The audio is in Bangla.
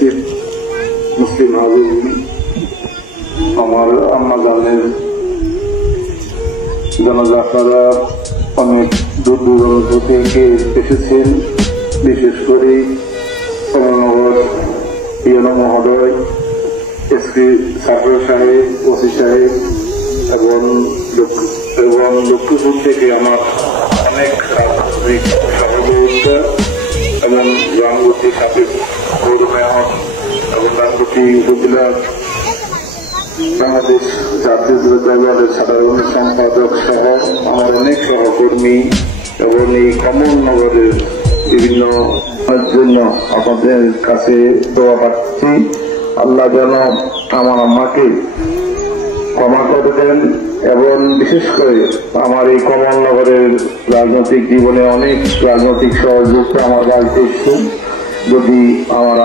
উপস্থিত মুসলিম হাজিরিন, আমার আম্মা জানের জানাজা আপনারা অনেক দূর দূরান্ত থেকে এসেছেন। বিশেষ করে কমলনগর পিয়ানো মহোদয়, এসপি সাফর সাহেব, ওসি সাহেব এবং লক্ষ্মীপুর থেকে আমার অনেক রাজনৈতিক সহযোগিতা এবং রামগতি সাথে পৌর মেয়র এবং রামগতি উপজেলা বাংলাদেশ জাতীয় দলের সাধারণ সম্পাদক সহ আমার অনেক সহকর্মী এবং এই কমলনগরের বিভিন্ন জন্য আপনাদের কাছে দোয়া পাচ্ছি। আল্লাহ যেন আমার আম্মাকে ক্ষমা করে দেন এবং বিশেষ করে আমার এই কমলনগরের রাজনৈতিক জীবনে অনেক রাজনৈতিক সহযোগিতা আমার বাড়িতে এসছে। যদি আমার